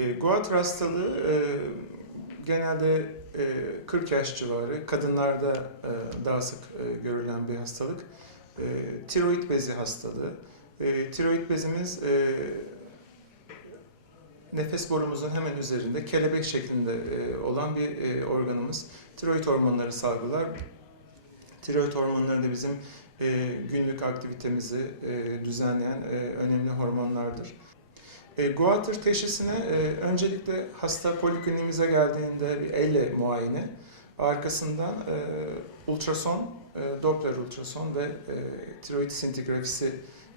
E, Goiter hastalığı e, genelde e, 40 yaş civarı, kadınlarda e, daha sık e, görülen bir hastalık. E, tiroid bezi hastalığı. E, tiroid bezimiz e, nefes borumuzun hemen üzerinde kelebek şeklinde e, olan bir e, organımız. Tiroid hormonları salgılar. Tiroid hormonları da bizim e, günlük aktivitemizi e, düzenleyen e, önemli hormonlardır. E, Goiter teşhisine e, öncelikle hasta polikliniğimize geldiğinde bir elle muayene, arkasından e, ultrason, e, Doppler ultrason ve e, tiroid sintigrafisi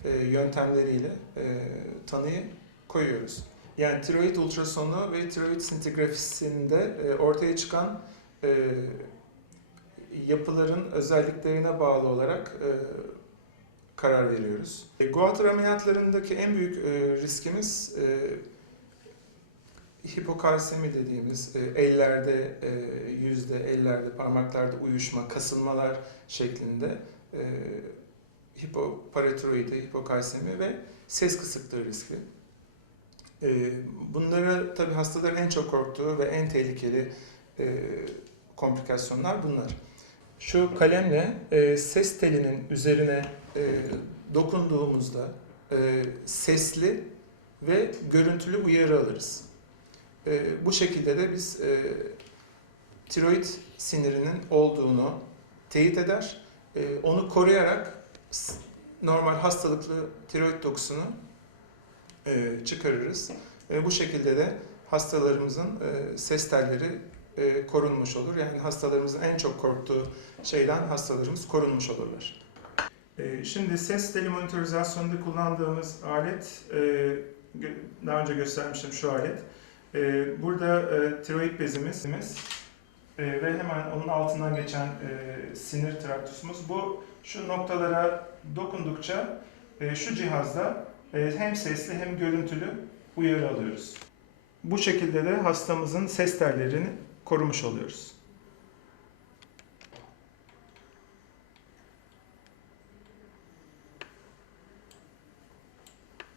e, yöntemleriyle e, tanıyı koyuyoruz. Yani tiroid ultrasonu ve tiroid sintigrafisinde e, ortaya çıkan e, yapıların özelliklerine bağlı olarak e, karar veriyoruz. E, Goiter ameliyatlarındaki en büyük e, riskimiz e, hipokalsemi dediğimiz e, ellerde, e, yüzde, ellerde, parmaklarda uyuşma, kasılmalar şeklinde e, hipoparatiroidi, hipokalsemi ve ses kısıklığı riski. E, bunlara tabii hastaların en çok korktuğu ve en tehlikeli e, komplikasyonlar bunlar. Şu kalemle e, ses telinin üzerine e, dokunduğumuzda e, sesli ve görüntülü uyarı alırız. E, bu şekilde de biz e, tiroid sinirinin olduğunu teyit eder. E, onu koruyarak normal hastalıklı tiroid dokusunu e, çıkarırız. E, bu şekilde de hastalarımızın e, ses telleri e, korunmuş olur. Yani hastalarımızın en çok korktuğu şeyden hastalarımız korunmuş olurlar. E, Şimdi ses teli monitorizasyonunda kullandığımız alet, e, daha önce göstermiştim şu alet. E, Burada e, tiroid bezimiz e, ve hemen onun altından geçen e, sinir traktusumuz. Bu şu noktalara dokundukça e, şu cihazda e, hem sesli hem görüntülü uyarı alıyoruz. Bu şekilde de hastamızın ses tellerini korumuş oluyoruz.